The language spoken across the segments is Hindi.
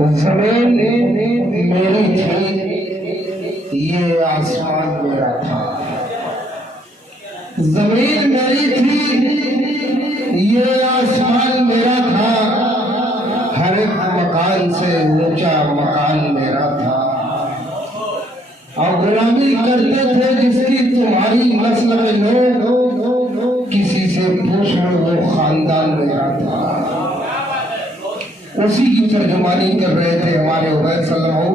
जमीन मेरी थी, ये आसमान मेरा था। जमीन मेरी थी, ये आसमान मेरा था। हर एक मकान से ऊंचा मकान मेरा था। और गुलामी करते थे जिसकी तुम्हारी नस्ल में लोग, किसी से पूछ लो वो खानदान मेरा था। उसी की तर्जुमानी कर रहे थे हमारे उबैद सल्लल्लाहु।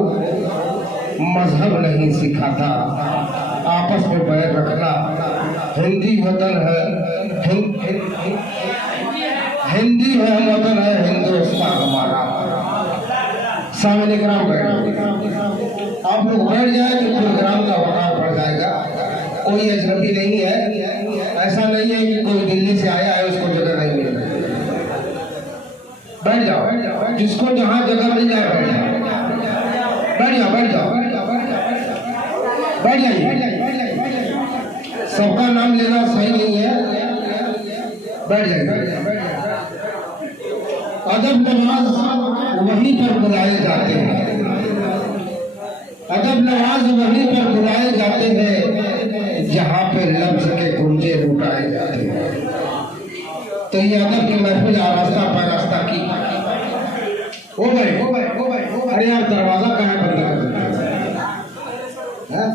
मजहब नहीं सीखा था, आपस में बैर रखना। हिंदी वतन है, हिंदी है वतन है, हिंदुस्तान हमारा। सामने ग्राम बैठ, आप लोग बैठ जाए तो प्रोग्राम का वकार पड़ जाएगा। कोई अजनबी नहीं है, ऐसा नहीं है कि कोई दिल्ली से आया है उसको जगह नहीं मिल रही। बैठ जाओ, जिसको जहाँ जगह मिल जाए बैठ जाओ, बैठ जाओ, बैठ जाओ, बैठ जाइए। सबका नाम लेना सही नहीं है, बैठ जाइए। अदब नवाज वहीं पर बुलाए जाते हैं, अदब नवाज वहीं पर बुलाए जाते हैं जहाँ पे लफ्ज के गुंजे लुटाए जाते हैं। तो ये अदब की महफिल आरास्ता पैरास्ता की। ओ भाई, अरे यार दरवाजा कहाँ बंद कर देते हैं?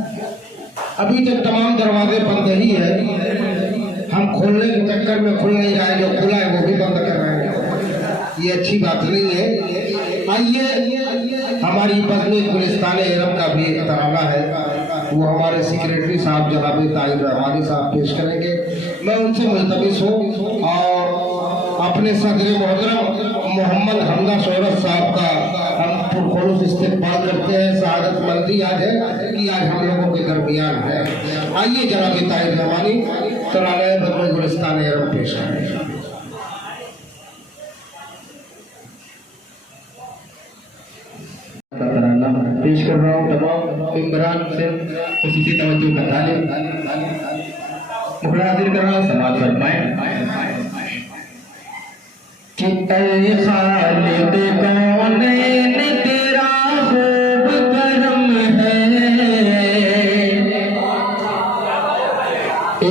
अभी तक तमाम दरवाजे बंद ही है। हम खोलने के चक्कर में खुल नहीं रहा है, जो खुला है वो भी बंद कर रहे हैं। ये अच्छी बात नहीं है। आइए, हमारी बदले गुलिस्तान इरम का भी एक तराना है, वो हमारे सेक्रेटरी साहब जनाब ताहिर रहमानी साहब पेश करेंगे। मैं उनसे मुल्तमिस हूँ और अपने सदर मोहतरम मोहम्मद हमदा शोहरत साहब का हम पुरखुलूस इस्तकबाल करते हैं। सआदतमंदी आज है कि आज हम लोगों के दरमियान है। आइए जनाब ताहिर रहमानी तराना बदले गुलिस्तान इरम पेश करें। पेश कर रहा हूँ तमाम इमरान से खुसूसी तवज्जो का तालिब हाजिर कर रहा हूँ। समाज फरमाएं कि ऐ खालिद कौनैन तेरा खूब करम है, ऐ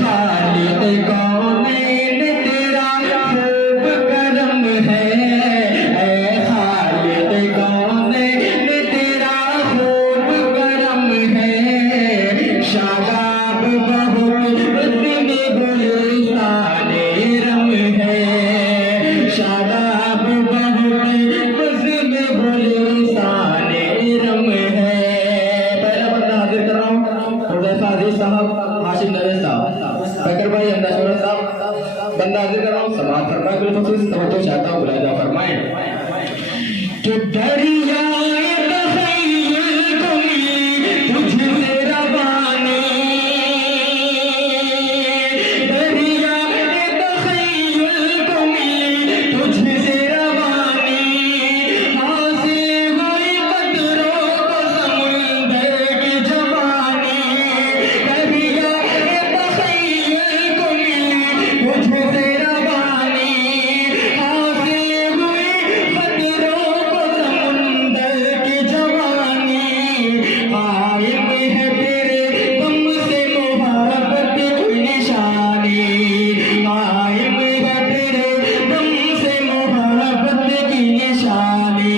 खालिद कौनैन तेरा खूब करम है, ऐ खालिद कौनैन तेरा खूब करम है। शादाब बहुत उसमें गुलिस्तान इरम है, शादाब बहुत उसमें गुलिस्तान इरम है। पहला बंदा हाजिर कर रहा हूँ हुज़ैफा अजीज साहब, हाशिम नवेद साहब, बकर भाई, हमदा शोहरत साहब। बंदा हाजिर कर रहा हूँ। समाअत फरमाएं, बिलखुसूस तवज्जो चाहता हूँ, मुलाहिज़ा फरमाएं कि दरियाए तख़य्युल कुली तुझसे रवानी, दरियाए तख़य्युल कुली तुझसे रवानी, हासिल हुई कतरों को समुंदर की जवानी, दरियाए तख़य्युल कुली तुझसे रवानी, हासिल हुई कतरों को समुंदर की जवानी। कायम है तेरे गम से मोहब्बत की निशानी, कायम है तेरे गम से मोहब्बत की निशानी।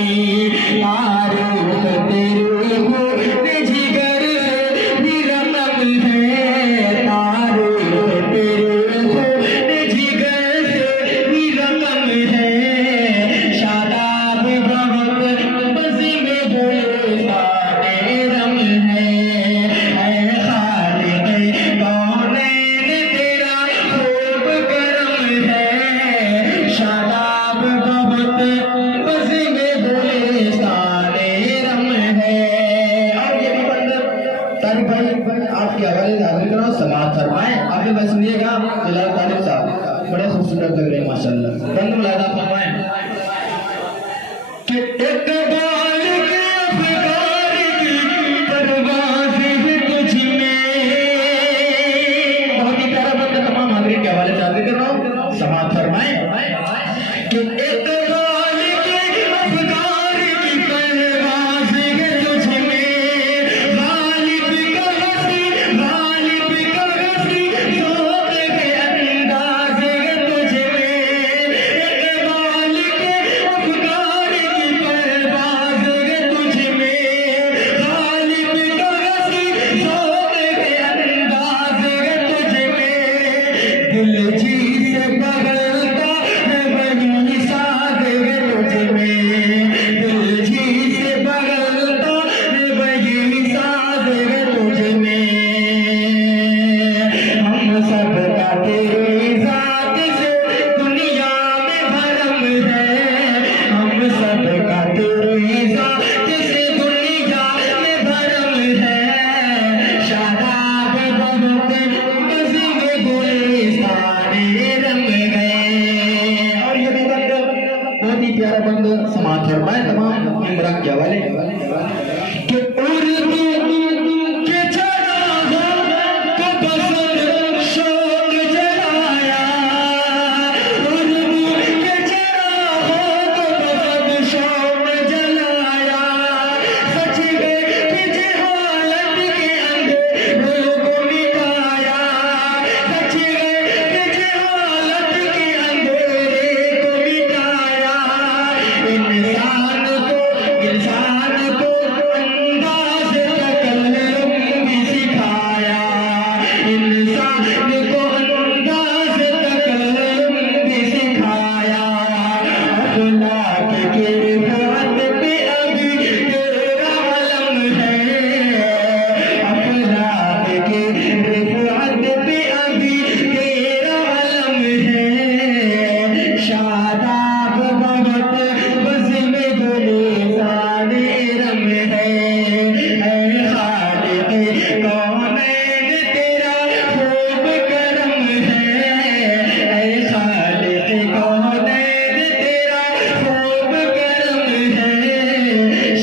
तारुफ तेरे होने जिगर से भी रमम है, तारुफ तेरे होने जिगर से भी रमम है। शादाब बहुत बज़ी में गुलिस्तान इरम है, ऐ खालिद कौनैन तेरा खूब करम है। शादाब बहुत बज़ी में गुलिस्तान इरम है। और ये भी बंदर तारिक भाई आपके हवाले से हाजिर करो, समाअत फरमाएं। आपने बस सुनिएगा जलाल तालिब साहब बड़े खूबसूरत लग रहे हैं माशाअल्लाह। बंद मुलाहिज़ा फरमाएं कि इक़बाल के अफ़गार की परवाज़ है तुझ में। बहुत ही प्यारा बंदा, तमाम हाज़िरीन के हवाले से हाजिर कर रहा हूँ। समाअत फरमाएं कि इक़बाल के अफ़गार सबका तेरी जात से दुनिया में भरम है। शराब बहुत मज़े में गोले सारे रंग गए। और ये भी बंद बहुत ही प्यारा बंद समाज फरमाए तमाम इमरान के हवाले कि उर्दू के चरागों को पसंद शौक जलाया। उर्दू के चरागों को पसंद शौक जलाया। सच में कि जहालत के अंधेरों को मिटाया। सच में कि जहालत के अंधेरे को मिटाया। इंसान को अंदाज़ तकल्लुम भी सिखाया। इंसान को अंदाज़ तकल्लुम भी सिखाया। अखलाक के रिफ़अत पे अभी तेरा अलम है। अखलाक के रिफ़अत पे अभी तेरा अलम है। शादाब बहुत बज़्म में गुले सारे रंग है। ऐ खालिक़े कौनैन तेरा खूब करम है। ऐ खालिक़े कौनैन तेरा खूब करम है।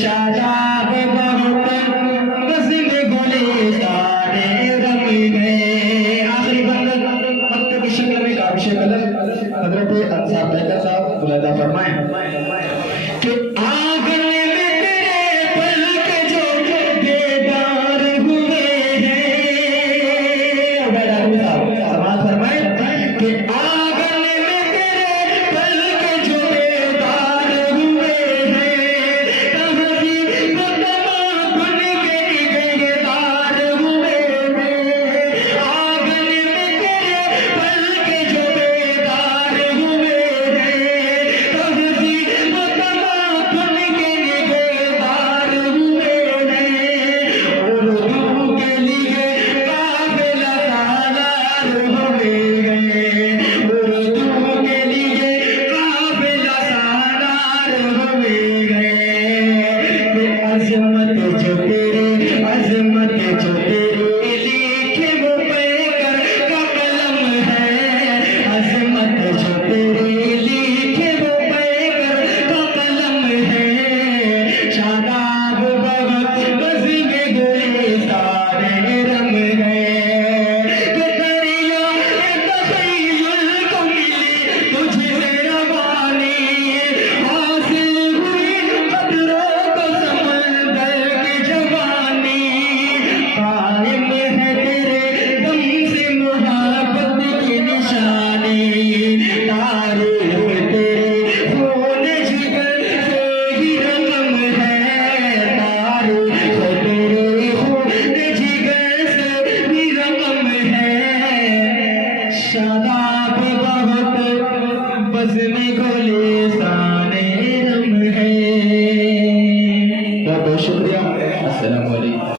शादाब बहुत बज़्म में गुले सारे रंग है। आखिरी बंद वक्त की शक्ल में काबिश कलम हज़रत अंसार बैकर साहब बुलंदा फरमाएं कि आंगन में तेरे पलक जो बेदार हुए हैं। बेदार साहब समाज फरमाएं कि आंगन में तेरे पलक जो बेदार हुए हैं। तहज़ीब तमाकुन के निगहदार हुए हैं। आंगन में तेरे पलक जो बेदार हुए हैं। तहज़ीब तमाकुन के निगहदार हुए हैं। उर्दू के लिए काफ़िला सालार हुए हैं। उर्दू के लिए काफ़िला सालार हुए हैं। कि अज़मत जो तेरे लिखे वो पैकर का कलम है। अज़मत जो तेरे लिखे वो पैकर का कलम है। शादाब बहुत बज़्म में गुले सारे रंग गए। कि दरिया तख़य्युल को मिली तुझसे रवानी। हासिल हुई कदरों को समंदर की जवानी। कायम है तेरे दम से मोहब्बत की निशानी। तारीफ़ तेरे खून जिगर से ही रकम है। तारीफ़ तेरे खून जिगर से ही रकम है। शादाब बहुत बज़्म में गुले सारे रंग है। बहुत बहुत शुक्रिया। अस्सलामु अलैकुम।